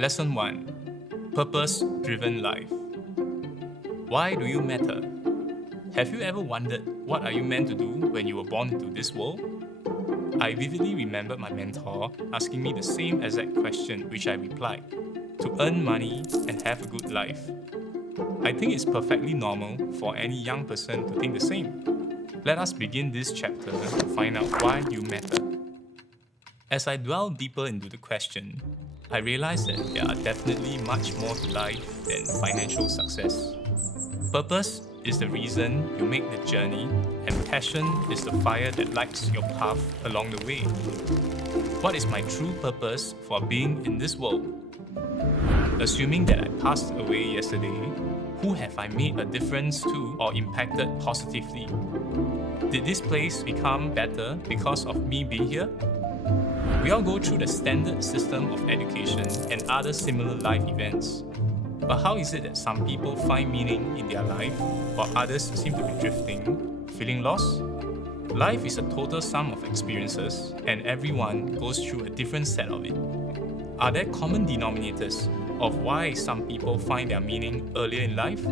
Lesson 1. Purpose-driven life. Why do you matter? Have you ever wondered what are you meant to do when you were born into this world? I vividly remember my mentor asking me the same exact question, which I replied, to earn money and have a good life. I think it's perfectly normal for any young person to think the same. Let us begin this chapter to find out why you matter. As I dwell deeper into the question, I realized that there are definitely much more to life than financial success. Purpose is the reason you make the journey, and passion is the fire that lights your path along the way. What is my true purpose for being in this world? Assuming that I passed away yesterday, who have I made a difference to or impacted positively? Did this place become better because of me being here? We all go through the standard system of education and other similar life events. But how is it that some people find meaning in their life while others seem to be drifting, feeling lost? Life is a total sum of experiences, and everyone goes through a different set of it. Are there common denominators of why some people find their meaning earlier in life?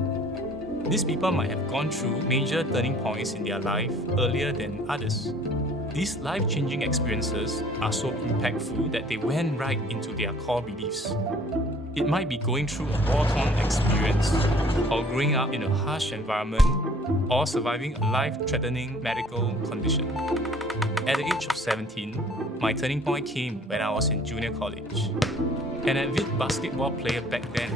These people might have gone through major turning points in their life earlier than others. These life-changing experiences are so impactful that they went right into their core beliefs. It might be going through a war-torn experience, or growing up in a harsh environment, or surviving a life-threatening medical condition. At the age of 17, my turning point came when I was in junior college. An avid basketball player back then,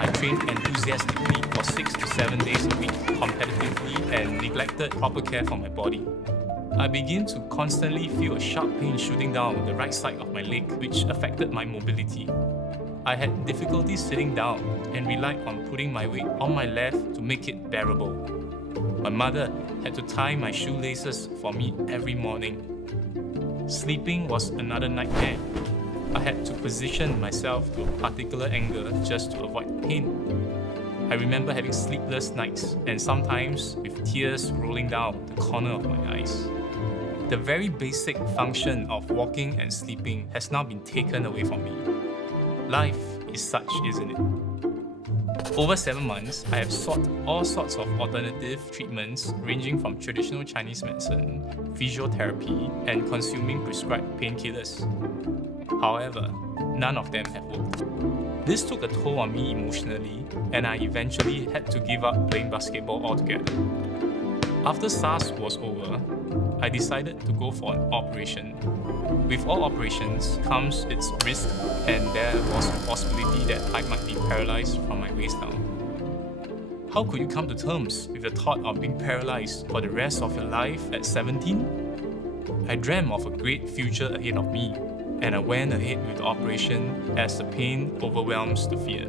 I trained enthusiastically for 6 to 7 days a week competitively and neglected proper care for my body. I began to constantly feel a sharp pain shooting down the right side of my leg, which affected my mobility. I had difficulty sitting down and relied on putting my weight on my left to make it bearable. My mother had to tie my shoelaces for me every morning. Sleeping was another nightmare. I had to position myself to a particular angle just to avoid pain. I remember having sleepless nights and sometimes with tears rolling down the corner of my eyes. The very basic function of walking and sleeping has now been taken away from me. Life is such, isn't it? Over 7 months, I have sought all sorts of alternative treatments ranging from traditional Chinese medicine, physiotherapy, and consuming prescribed painkillers. However, none of them have worked. This took a toll on me emotionally, and I eventually had to give up playing basketball altogether. After SARS was over, I decided to go for an operation. With all operations comes its risk, and there was a possibility that I might be paralyzed from my waist down. How could you come to terms with the thought of being paralyzed for the rest of your life at 17? I dreamt of a great future ahead of me, and I went ahead with the operation as the pain overwhelms the fear.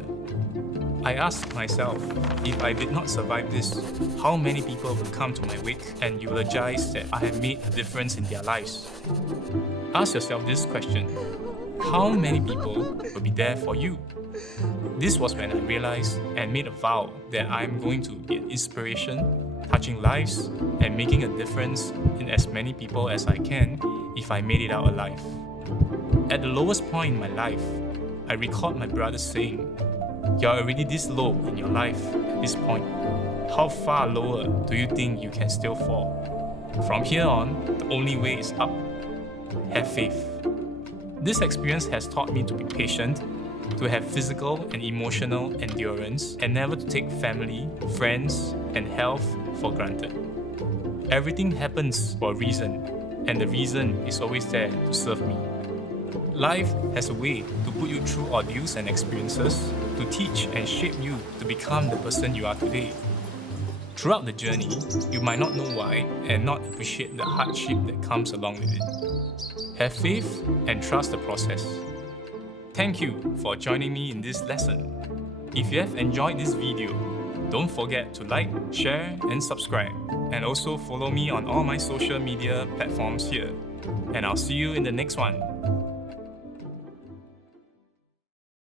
I asked myself, if I did not survive this, how many people would come to my wake and eulogize that I have made a difference in their lives? Ask yourself this question: how many people will be there for you? This was when I realized and made a vow that I am going to be an inspiration, touching lives and making a difference in as many people as I can if I made it out alive. At the lowest point in my life, I recalled my brother saying, "You're already this low in your life at this point. How far lower do you think you can still fall? From here on, the only way is up. Have faith." This experience has taught me to be patient, to have physical and emotional endurance, and never to take family, friends, and health for granted. Everything happens for a reason, and the reason is always there to serve me. Life has a way to put you through ordeals and experiences to teach and shape you to become the person you are today. Throughout the journey, you might not know why and not appreciate the hardship that comes along with it. Have faith and trust the process. Thank you for joining me in this lesson. If you have enjoyed this video, don't forget to like, share, and subscribe. And also follow me on all my social media platforms here. And I'll see you in the next one.